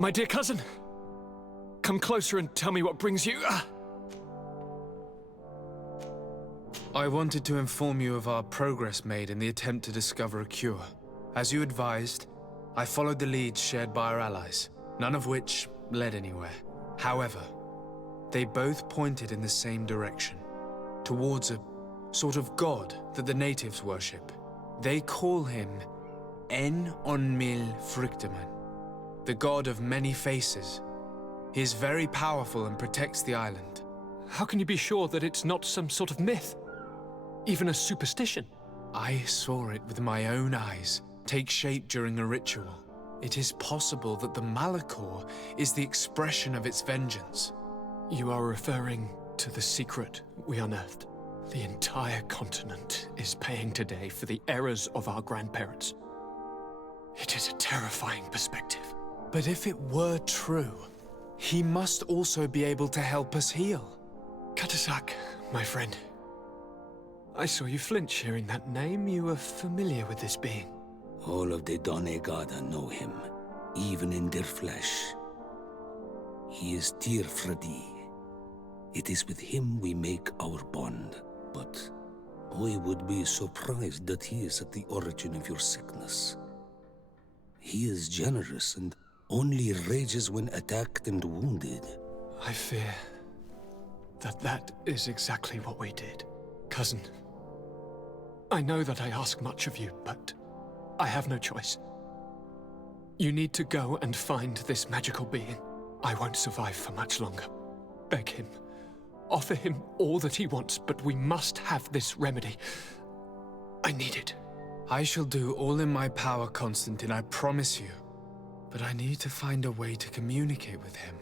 My dear cousin, come closer and tell me what brings you. I wanted to inform you of our progress made in the attempt to discover a cure. As you advised, I followed the leads shared by our allies, none of which led anywhere. However, they both pointed in the same direction, towards a sort of god that the natives worship. They call him Onmil Frictaman, the god of many faces. He is very powerful and protects the island. How can you be sure that it's not some sort of myth? Even a superstition? I saw it with my own eyes take shape during a ritual. It is possible that the Malachor is the expression of its vengeance. You are referring to the secret we unearthed. The entire continent is paying today for the errors of our grandparents. It is a terrifying perspective. But if it were true, he must also be able to help us heal. Katasak, my friend. I saw you flinch hearing that name. You were familiar with this being. All of the Dnagon know him, even in their flesh. He is Tirfradi. It is with him we make our bond, but I would be surprised that he is at the origin of your sickness. He is generous and only rages when attacked and wounded. I fear that is exactly what we did. Cousin, I know that I ask much of you, but I have no choice. You need to go and find this magical being. I won't survive for much longer. Beg him. Offer him all that he wants, but we must have this remedy. I need it. I shall do all in my power, Constantine, I promise you. But I need to find a way to communicate with him.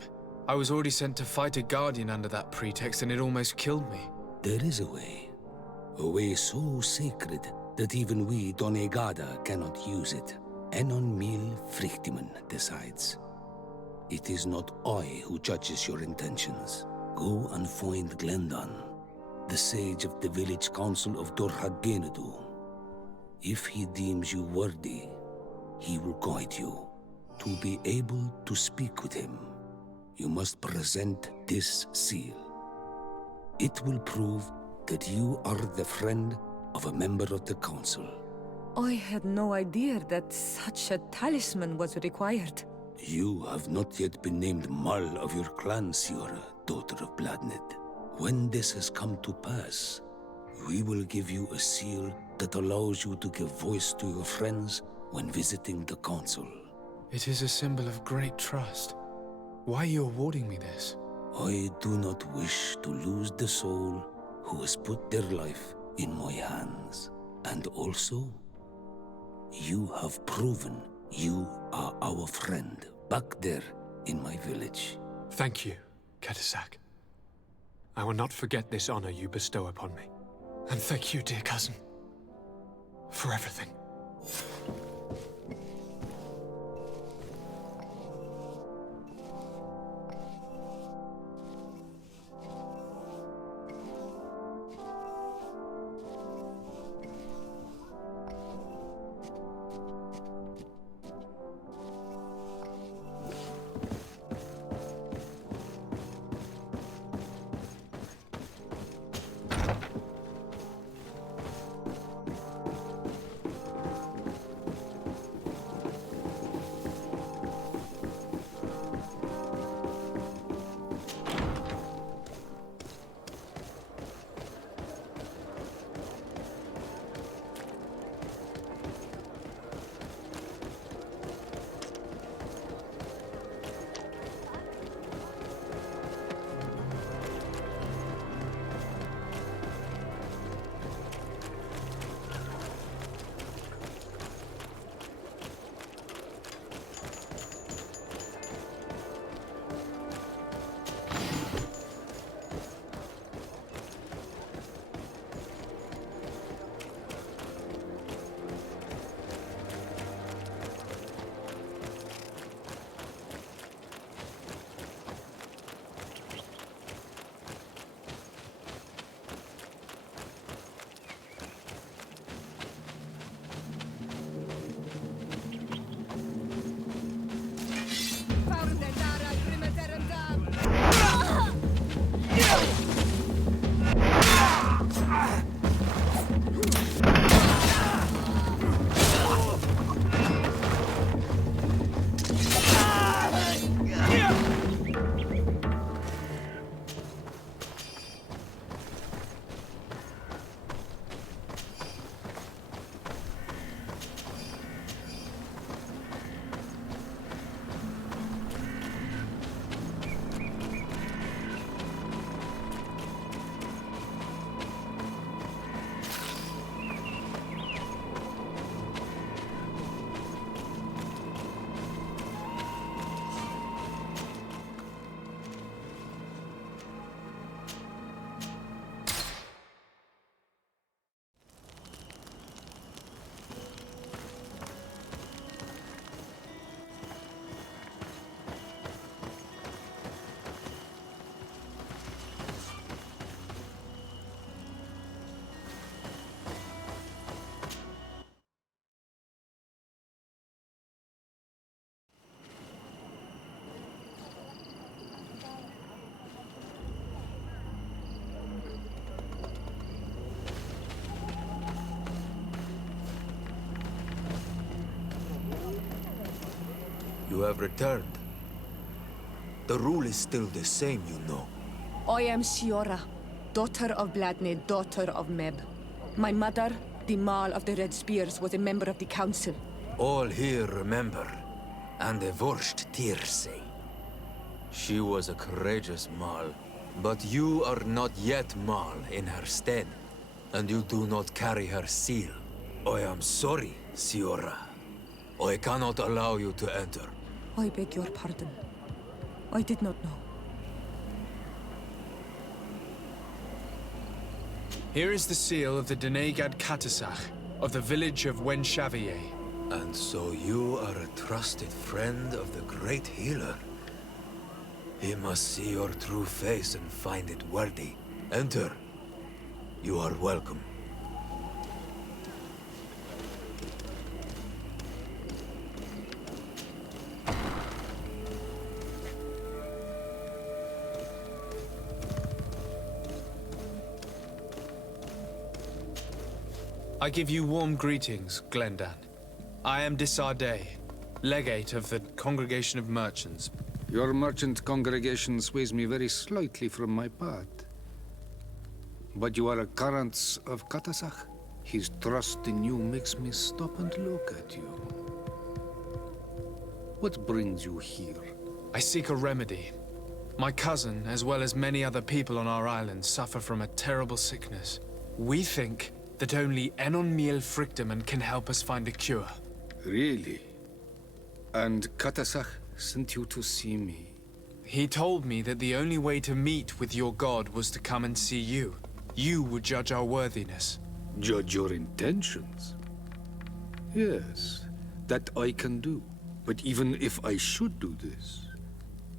I was already sent to fight a guardian under that pretext, and it almost killed me. There is a way so sacred that even we Donegada cannot use it. Onmil Frictaman decides. It is not I who judges your intentions. Go and find Glendan, the sage of the village council of Dorhagenadu. If he deems you worthy, he will guide you. To be able to speak with him, you must present this seal. It will prove that you are the friend of a member of the council. I had no idea that such a talisman was required. You have not yet been named Mal of your clan, Siora, daughter of Bladned. When this has come to pass, we will give you a seal that allows you to give voice to your friends when visiting the council. It is a symbol of great trust. Why are you awarding me this? I do not wish to lose the soul who has put their life in my hands. And also, you have proven you are our friend back there in my village. Thank you, Katasak. I will not forget this honor you bestow upon me. And thank you, dear cousin, for everything. You have returned. The rule is still the same, you know. I am Siora, daughter of Bladne, daughter of Meb. My mother, the Marl of the Red Spears, was a member of the council. All here remember, and the worst say. She was a courageous Marl, but you are not yet Marl in her stead, and you do not carry her seal. I am sorry, Siora. I cannot allow you to enter. I beg your pardon. I did not know. Here is the seal of the Dnagon Katasach, of the village of Wenchavier. And so you are a trusted friend of the great healer. He must see your true face and find it worthy. Enter. You are welcome. I give you warm greetings, Glendan. I am Disarday, legate of the Congregation of Merchants. Your merchant congregation sways me very slightly from my path. But you are a current of Katasach? His trust in you makes me stop and look at you. What brings you here? I seek a remedy. My cousin, as well as many other people on our island, suffer from a terrible sickness. We think that only Enon Miel Frictiman can help us find a cure. Really? And Katasach sent you to see me? He told me that the only way to meet with your god was to come and see you. You would judge our worthiness. Judge your intentions? Yes, that I can do. But even if I should do this,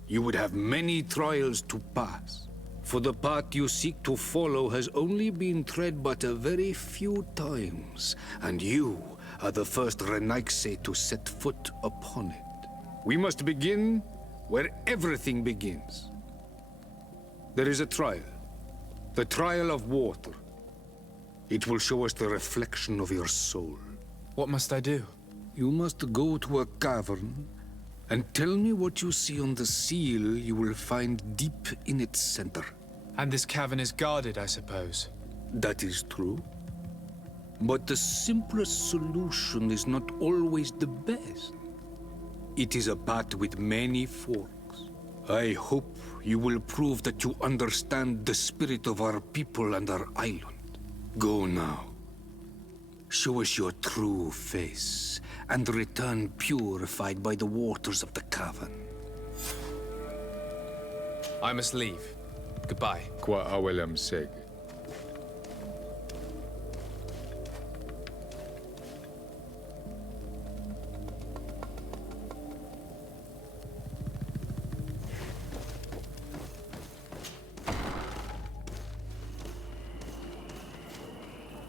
you would have many trials to pass. For the path you seek to follow has only been tread but a very few times, and you are the first Renaigse to set foot upon it. We must begin where everything begins. There is a trial. The trial of water. It will show us the reflection of your soul. What must I do? You must go to a cavern and tell me what you see on the seal you will find deep in its center. And this cavern is guarded, I suppose. That is true. But the simplest solution is not always the best. It is a path with many forks. I hope you will prove that you understand the spirit of our people and our island. Go now. Show us your true face, and return purified by the waters of the cavern. I must leave. Goodbye. Qua awelam seg.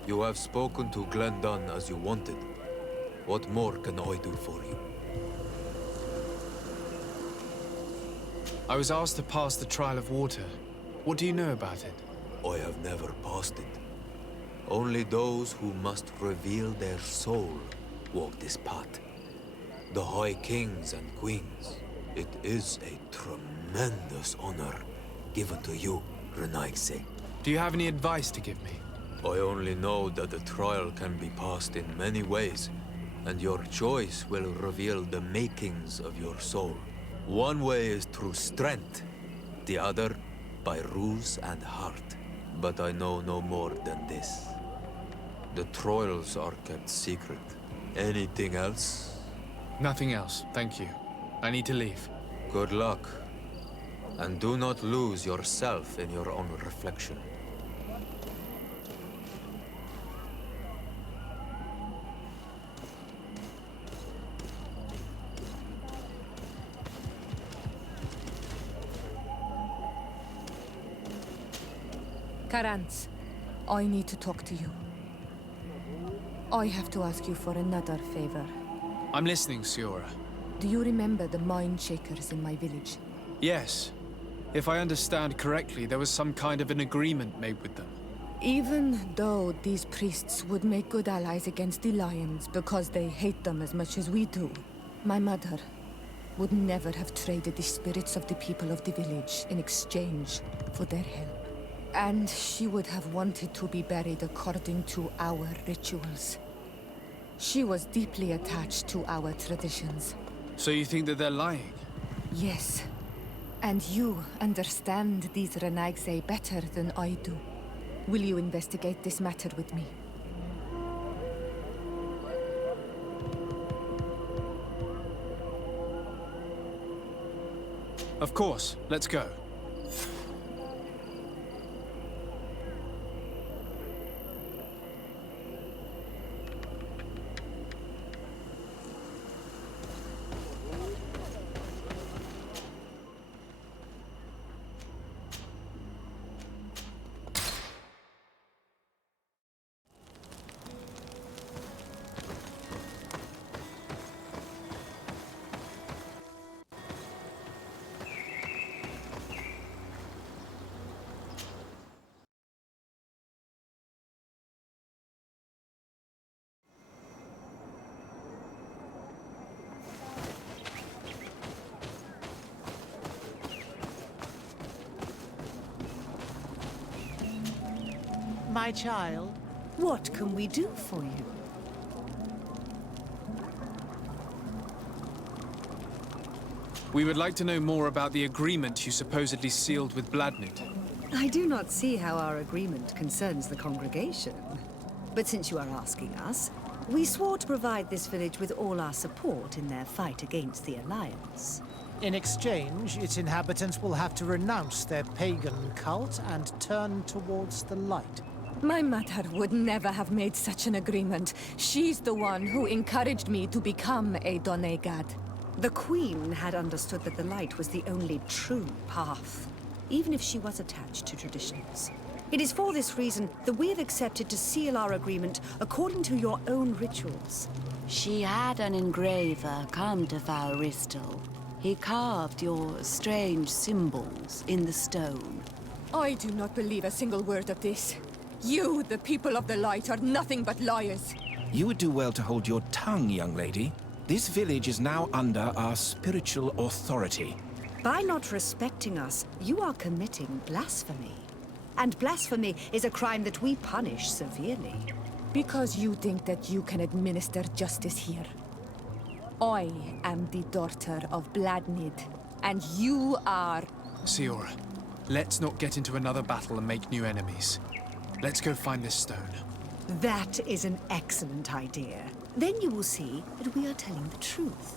You have spoken to Glendan as you wanted. What more can I do for you? I was asked to pass the trial of water. What do you know about it? I have never passed it. Only those who must reveal their soul walk this path. The High Kings and Queens. It is a tremendous honor given to you, Renaigse. Do you have any advice to give me? I only know that the trial can be passed in many ways, and your choice will reveal the makings of your soul. One way is through strength, the other by ruse and heart. But I know no more than this. The trials are kept secret. Anything else? Nothing else, thank you. I need to leave. Good luck. And do not lose yourself in your own reflection. Karantz, I need to talk to you. I have to ask you for another favor. I'm listening, Siora. Do you remember the mind shakers in my village? Yes. If I understand correctly, there was some kind of an agreement made with them. Even though these priests would make good allies against the Lions because they hate them as much as we do, my mother, would never have traded the spirits of the people of the village in exchange for their help. And she would have wanted to be buried according to our rituals. She was deeply attached to our traditions. So you think that they're lying? Yes. And you understand these Renaigse better than I do. Will you investigate this matter with me? Of course. Let's go. My child, what can we do for you? We would like to know more about the agreement you supposedly sealed with Bladnid. I do not see how our agreement concerns the congregation. But since you are asking us, we swore to provide this village with all our support in their fight against the Alliance. In exchange, its inhabitants will have to renounce their pagan cult and turn towards the light. My mother would never have made such an agreement. She's the one who encouraged me to become a Dnagon. The Queen had understood that the light was the only true path, even if she was attached to traditions. It is for this reason that we have accepted to seal our agreement according to your own rituals. She had an engraver come to Valristal. He carved your strange symbols in the stone. I do not believe a single word of this. You, the people of the light, are nothing but liars. You would do well to hold your tongue, young lady. This village is now under our spiritual authority. By not respecting us, you are committing blasphemy. And blasphemy is a crime that we punish severely. Because you think that you can administer justice here. I am the daughter of Bladnid, and you are... Siora, let's not get into another battle and make new enemies. Let's go find this stone. That is an excellent idea. Then you will see that we are telling the truth.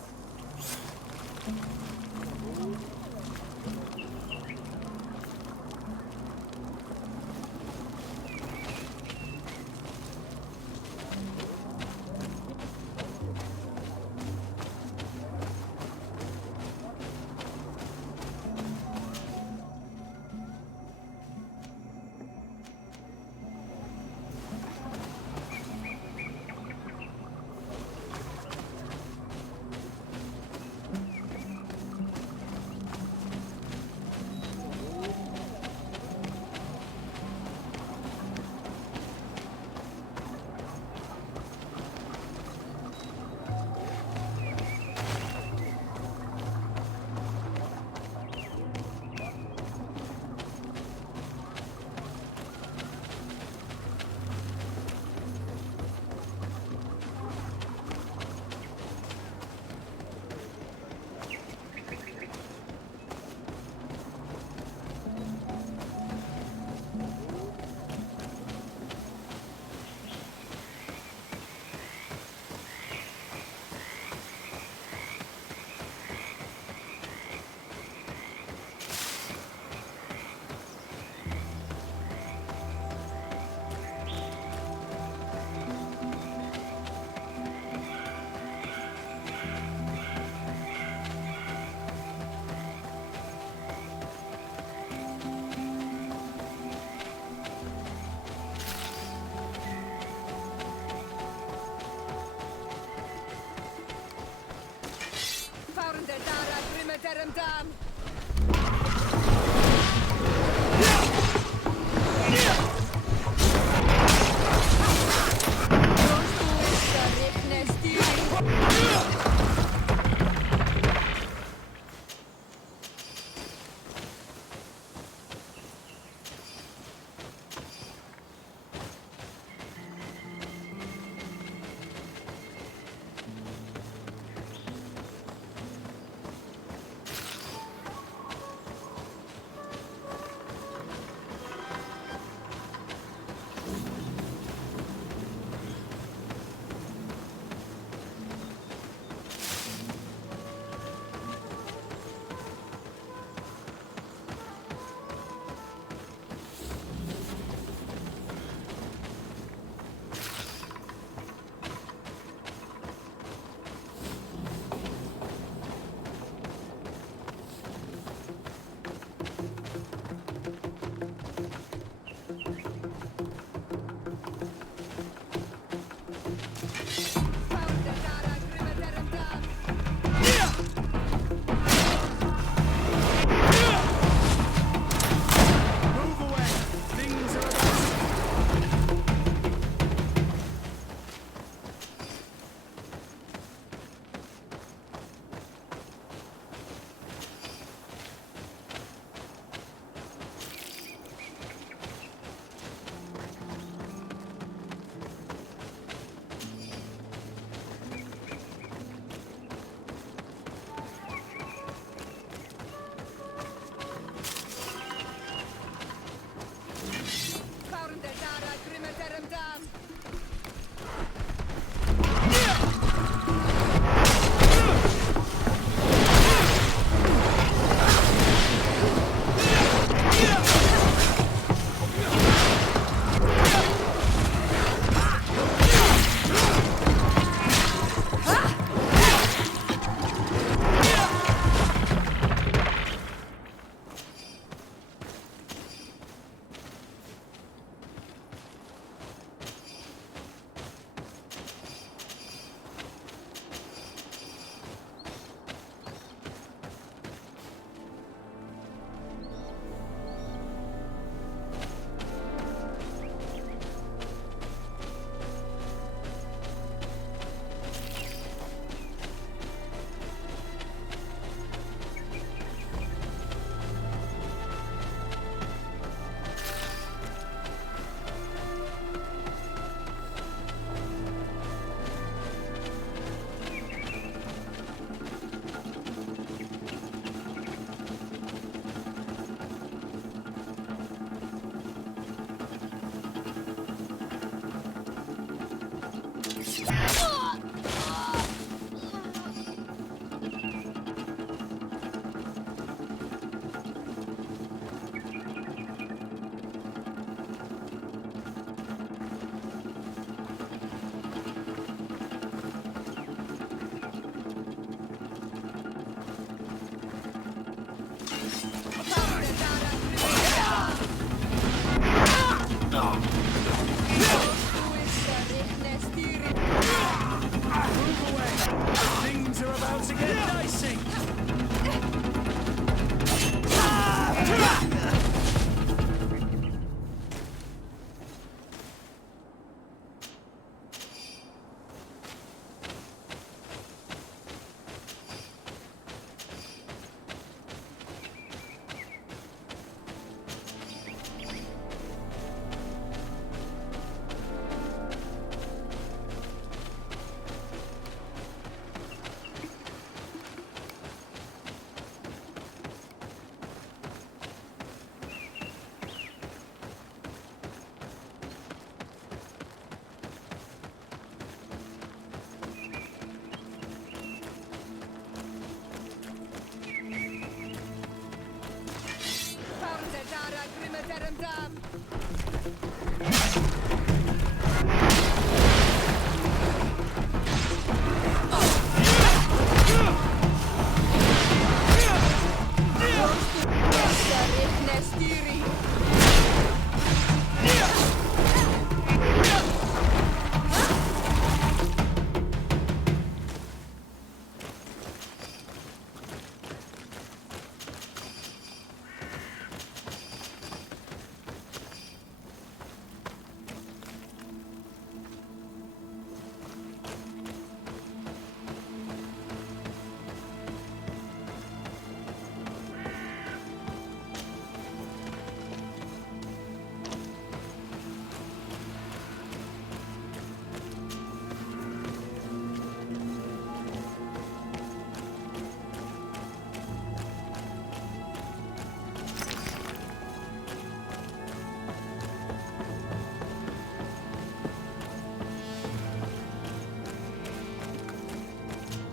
about to get dicey!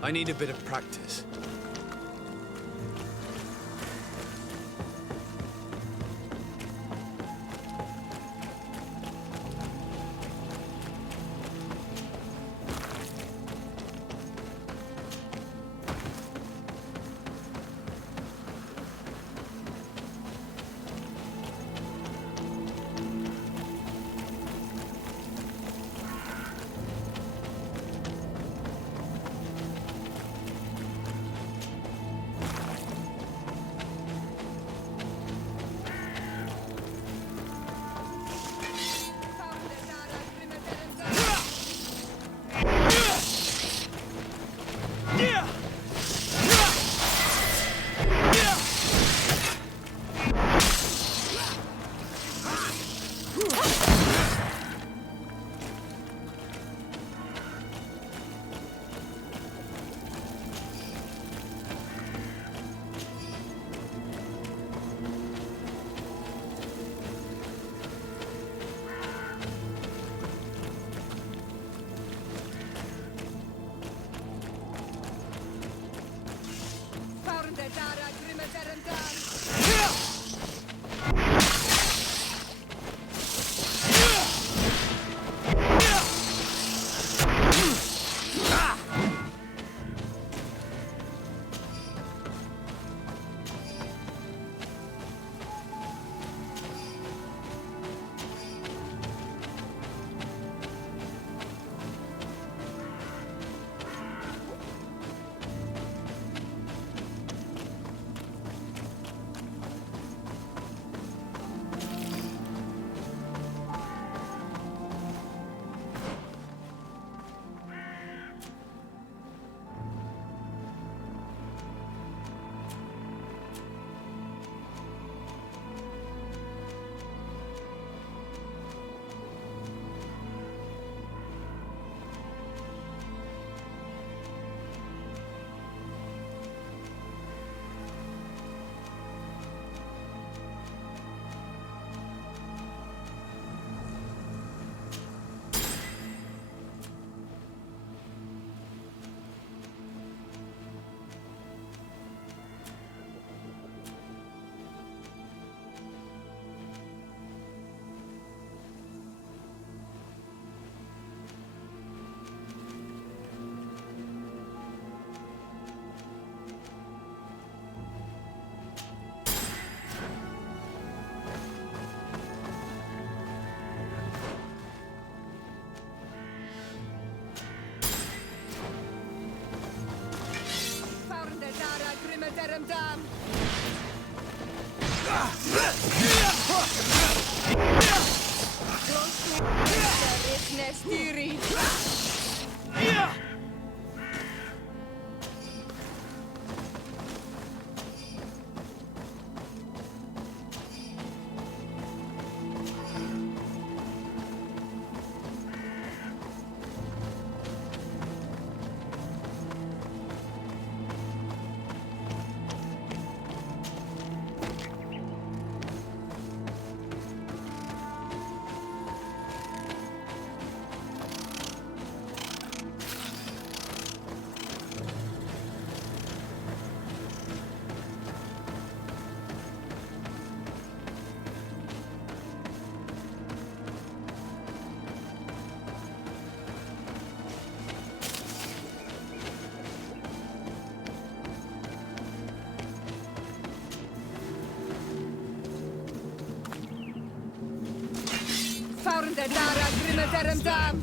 I need a bit of practice.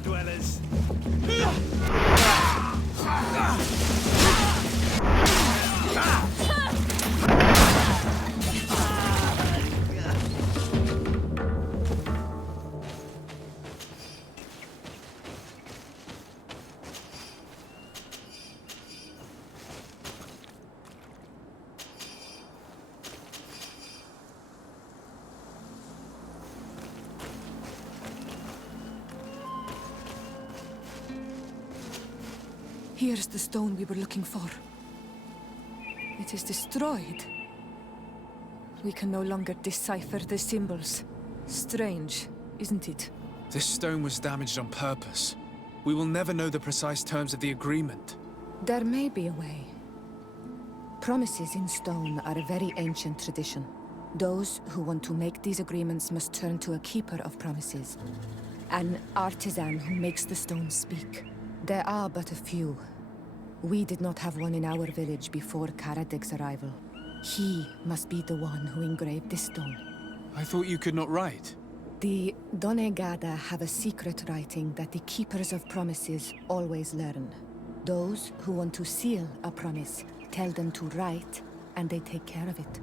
Dwellers. Here's the stone we were looking for. It is destroyed. We can no longer decipher the symbols. Strange, isn't it? This stone was damaged on purpose. We will never know the precise terms of the agreement. There may be a way. Promises in stone are a very ancient tradition. Those who want to make these agreements must turn to a keeper of promises. An artisan who makes the stone speak. There are but a few. We did not have one in our village before Karadeg's arrival. He must be the one who engraved this stone. I thought you could not write. The Dnagon have a secret writing that the keepers of promises always learn. Those who want to seal a promise tell them to write, and they take care of it.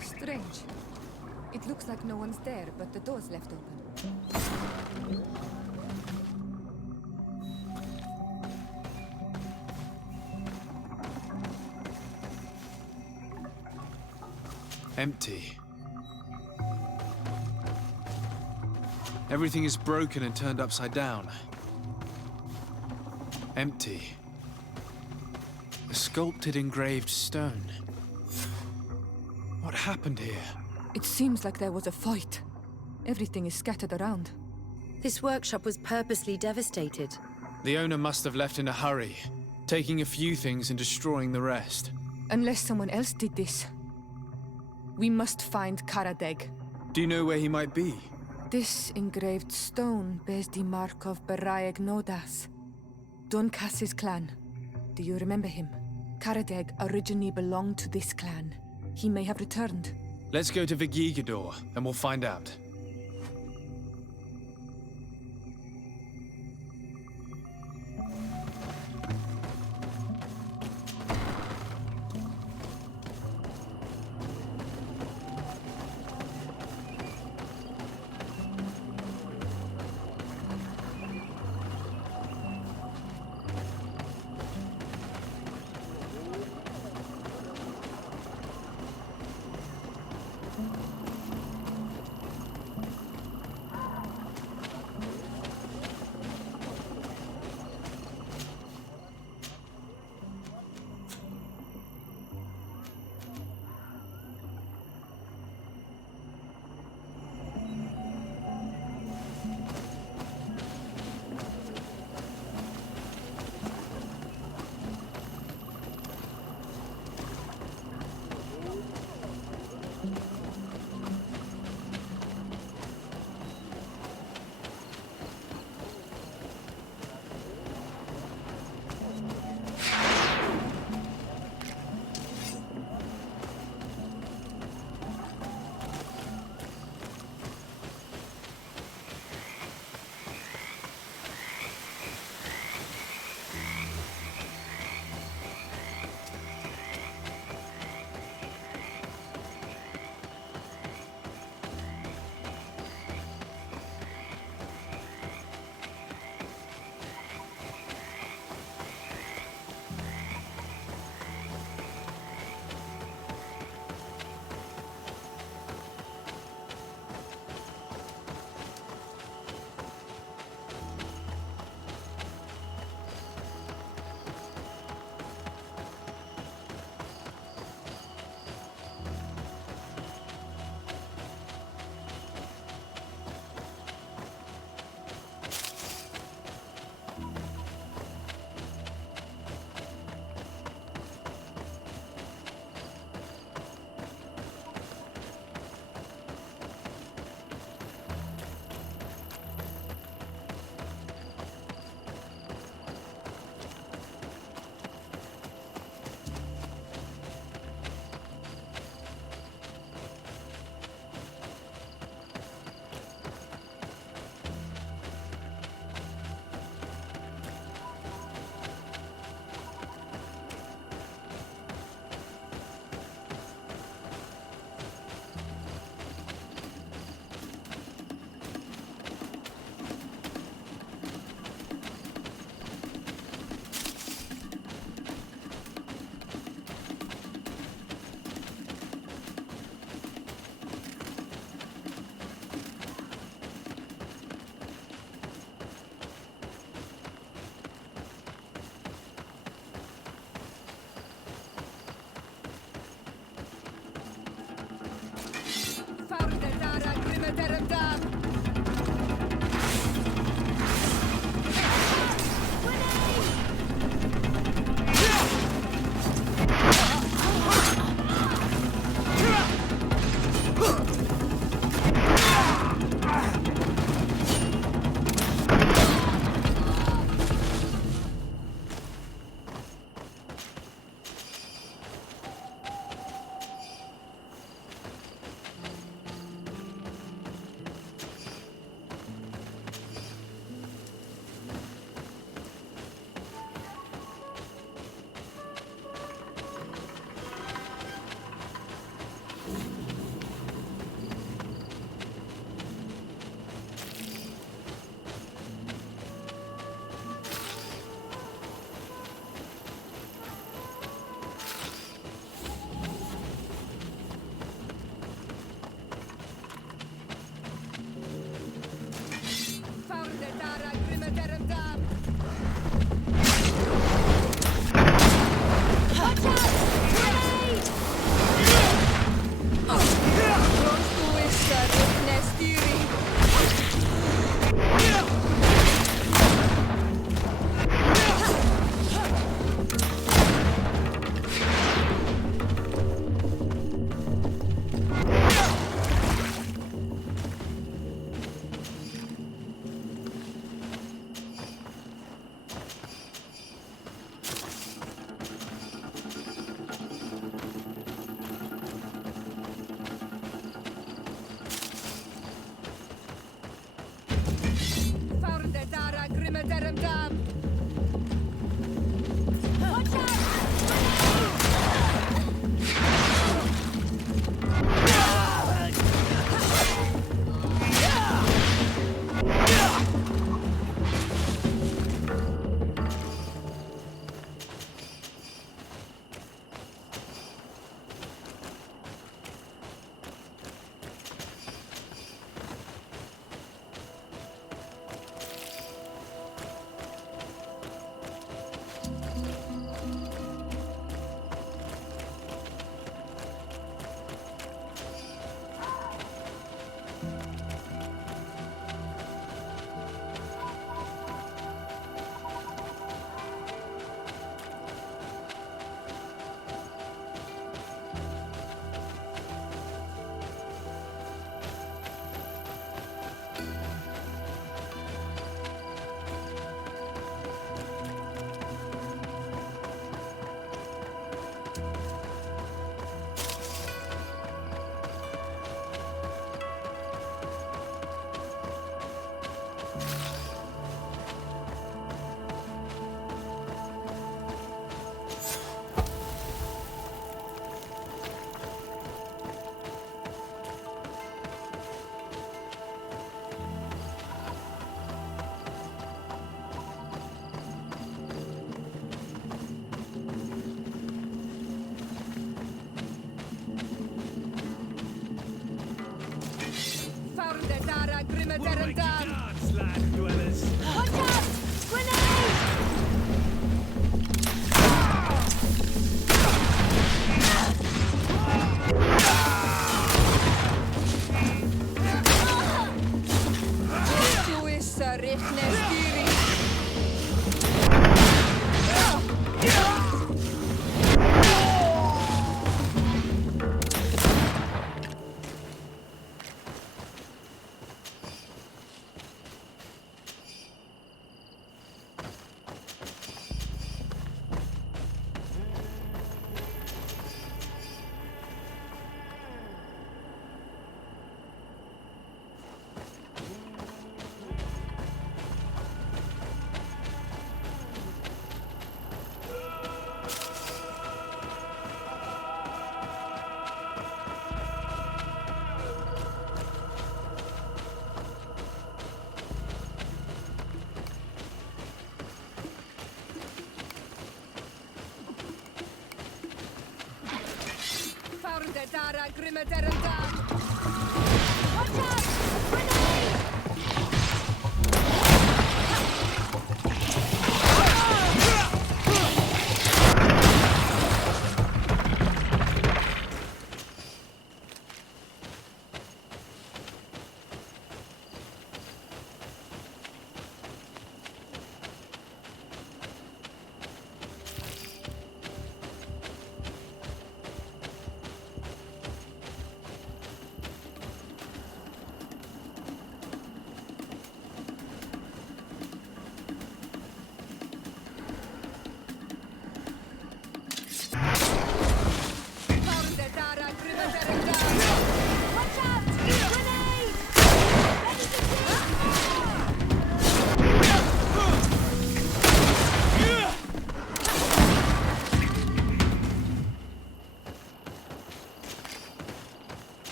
Strange. It looks like no one's there, but the door's left open. Empty. Everything is broken and turned upside down. Empty. A sculpted engraved stone. What happened here? It seems like there was a fight. Everything is scattered around. This workshop was purposely devastated. The owner must have left in a hurry, taking a few things and destroying the rest. Unless someone else did this. We must find Karadeg. Do you know where he might be? This engraved stone bears the mark of Baraeg Nodas, Donkas's clan. Do you remember him? Karadeg originally belonged to this clan. He may have returned. Let's go to Vigigador, and we'll find out.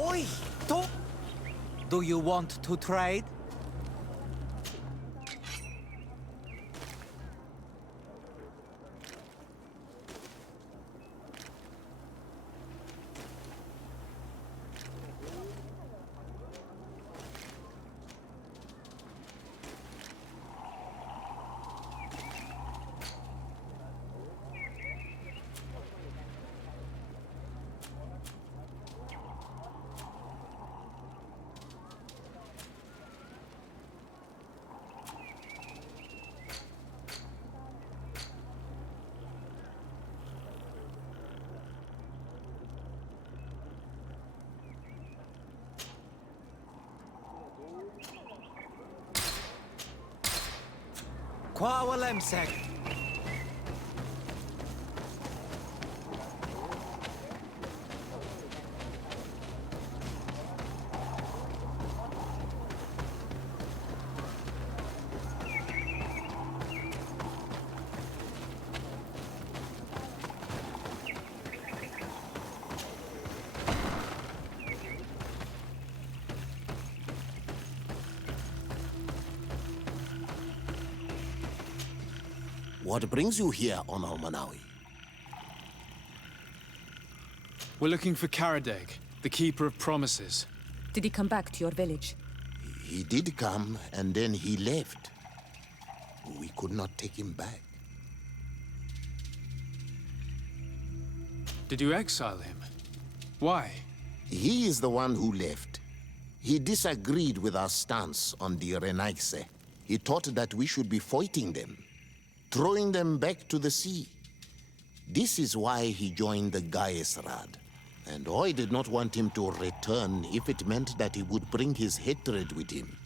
Oi! Do you want to trade? Qua Walemsek. What brings you here on Almanawi? We're looking for Karadeg, the Keeper of Promises. Did he come back to your village? He did come, and then he left. We could not take him back. Did you exile him? Why? He is the one who left. He disagreed with our stance on the Renaigse. He thought that we should be fighting them, throwing them back to the sea. This is why he joined the Gaesrad. And I did not want him to return if it meant that he would bring his hatred with him.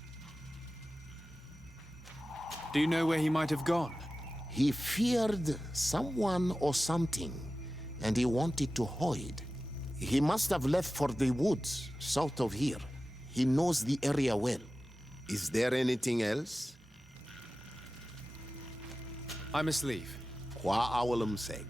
Do you know where he might have gone? He feared someone or something, and he wanted to hide. He must have left for the woods, south of here. He knows the area well. Is there anything else? I must leave. Qua Awalum Seg.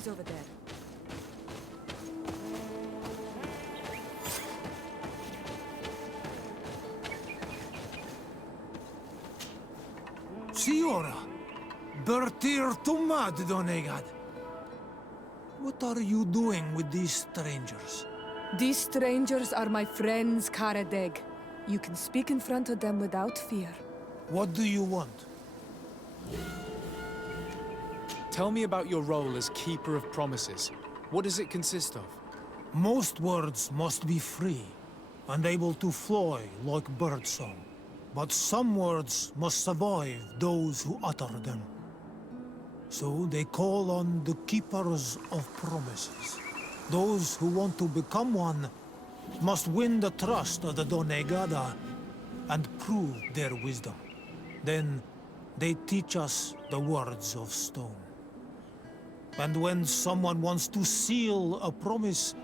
He's over there. Siora, Bertir Tumad Dnagon. What are you doing with these strangers? These strangers are my friends, Karadeg. You can speak in front of them without fear. What do you want? Tell me about your role as Keeper of Promises. What does it consist of? Most words must be free and able to fly like birdsong. But some words must survive those who utter them. So they call on the Keepers of Promises. Those who want to become one must win the trust of the Donegada and prove their wisdom. Then they teach us the words of stone. And when someone wants to seal a promise,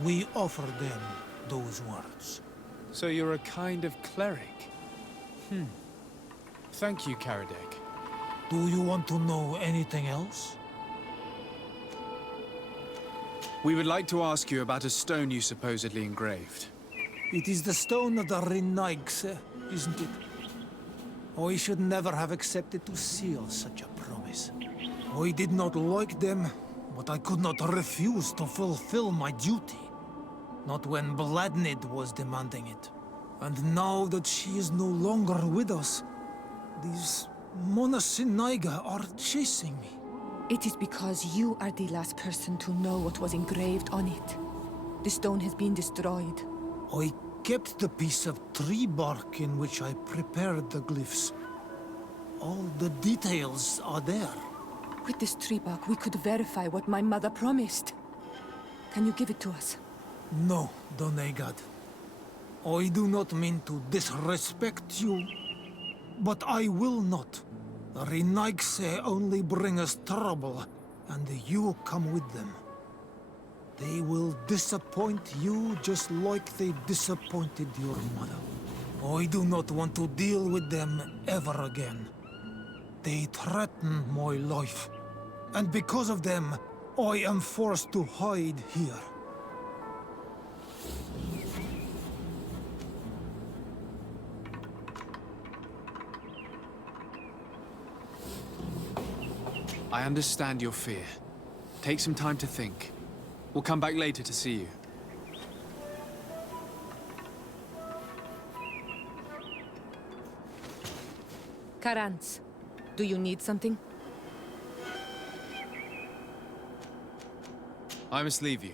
we offer them those words. So you're a kind of cleric? Thank you, Karadeg. Do you want to know anything else? We would like to ask you about a stone you supposedly engraved. It is the stone of the Renaigse, isn't it? I should never have accepted to seal such a promise. I did not like them, but I could not refuse to fulfill my duty. Not when Bladnid was demanding it. And now that she is no longer with us, these Monasinaiga are chasing me. It is because you are the last person to know what was engraved on it. The stone has been destroyed. I kept the piece of tree bark in which I prepared the glyphs. All the details are there. With this tree bark, we could verify what my mother promised. Can you give it to us? No, Donegad. I do not mean to disrespect you, but I will not. The Renaigse only bring us trouble, and you come with them. They will disappoint you just like they disappointed your mother. I do not want to deal with them ever again. They threaten my life, and because of them, I am forced to hide here. I understand your fear. Take some time to think. We'll come back later to see you. Karans, do you need something? I must leave you.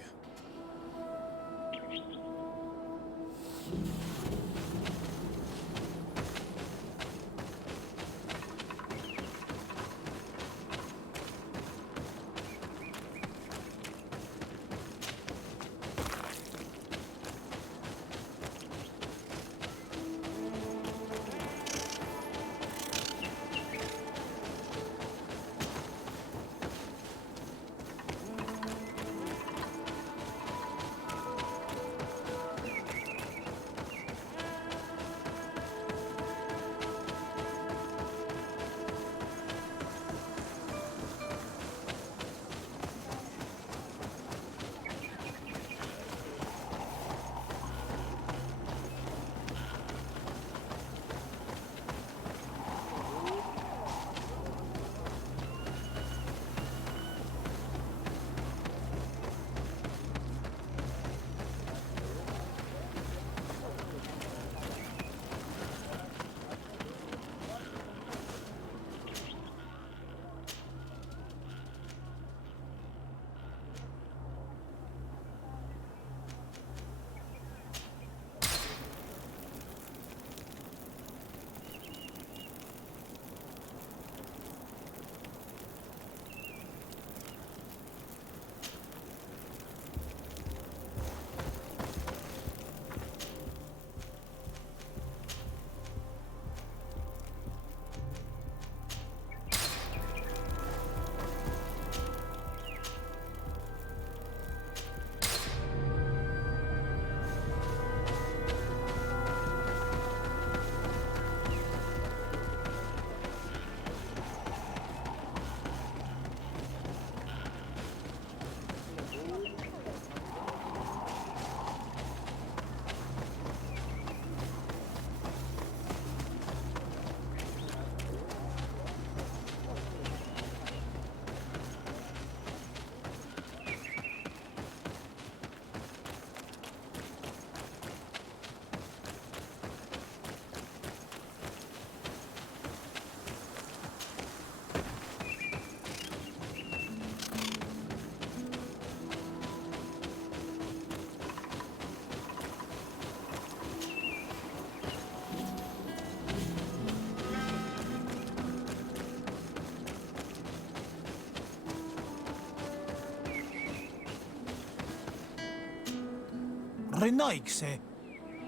Renaigse,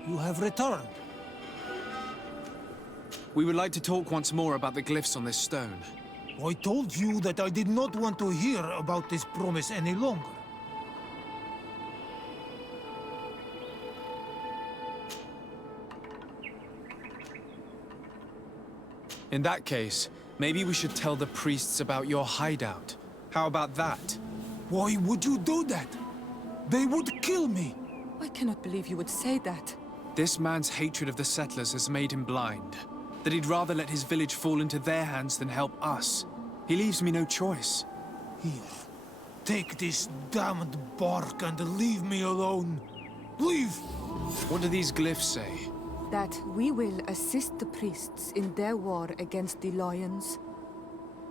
you have returned. We would like to talk once more about the glyphs on this stone. I told you that I did not want to hear about this promise any longer. In that case, maybe we should tell the priests about your hideout. How about that? Why would you do that? They would kill me. I cannot believe you would say that. This man's hatred of the settlers has made him blind. That he'd rather let his village fall into their hands than help us. He leaves me no choice. Here, take this damned bark and leave me alone. Leave! What do these glyphs say? That we will assist the priests in their war against the lions,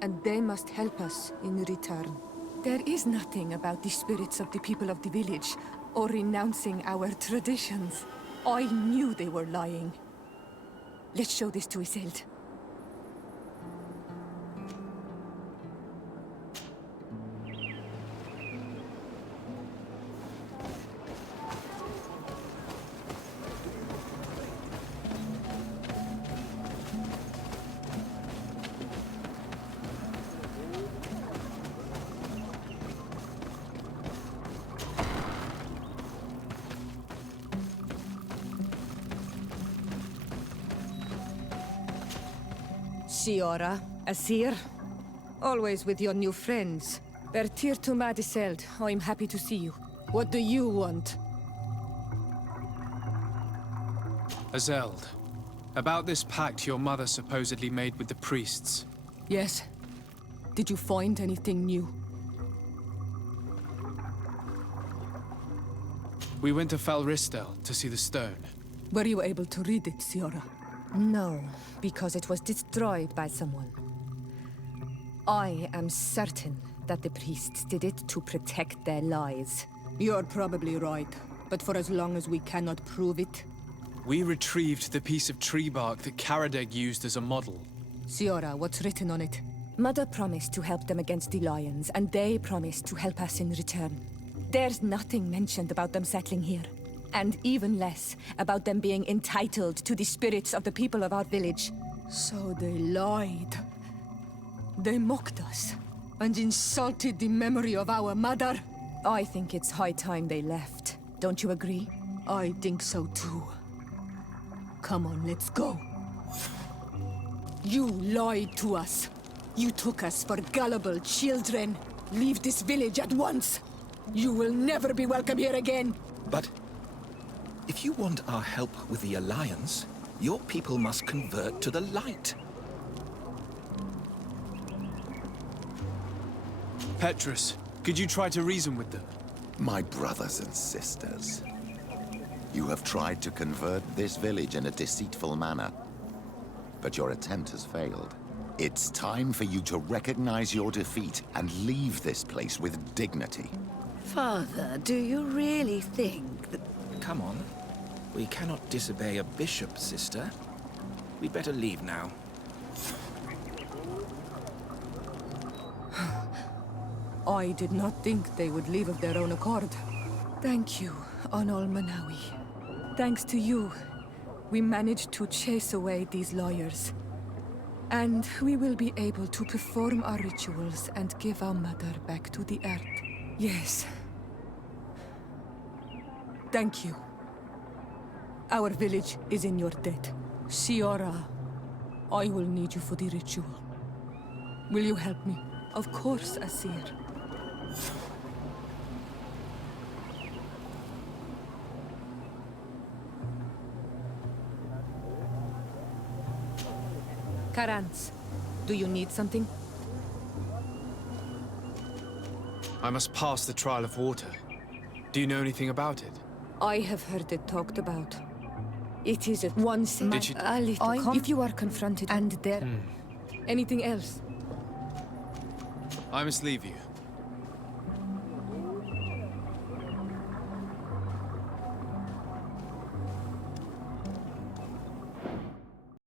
and they must help us in return. There is nothing about the spirits of the people of the village, or renouncing our traditions. I knew they were lying. Let's show this to Isilde. Siora, Asir, always with your new friends. Bertir to Isilde, I'm happy to see you. What do you want? Isilde, about this pact your mother supposedly made with the priests. Yes. Did you find anything new? We went to Falristel to see the stone. Were you able to read it, Siora? No, because it was destroyed by someone. I am certain that the priests did it to protect their lies. You're probably right, but for as long as we cannot prove it... We retrieved the piece of tree bark that Karadeg used as a model. Siora, what's written on it? Mother promised to help them against the lions, and they promised to help us in return. There's nothing mentioned about them settling here. And even less about them being entitled to the spirits of the people of our village. So they lied. They mocked us and insulted the memory of our mother. I think it's high time they left. Don't you agree? I think so too. Come on, let's go. You lied to us. You took us for gullible children. Leave this village at once. You will never be welcome here again. But if you want our help with the Alliance, your people must convert to the light. Petrus, could you try to reason with them? My brothers and sisters, you have tried to convert this village in a deceitful manner, but your attempt has failed. It's time for you to recognize your defeat and leave this place with dignity. Father, do you really think that... Come on. We cannot disobey a bishop, sister. We'd better leave now. I did not think they would leave of their own accord. Thank you, Anol Manawi. Thanks to you, we managed to chase away these lawyers. And we will be able to perform our rituals and give our mother back to the earth. Yes. Thank you. Our village is in your debt. Siora, I will need you for the ritual. Will you help me? Of course, Asir. Karans, do you need something? I must pass the trial of water. Do you know anything about it? I have heard it talked about. It is at once Did you... if you are confronted and there... Anything else? I must leave you.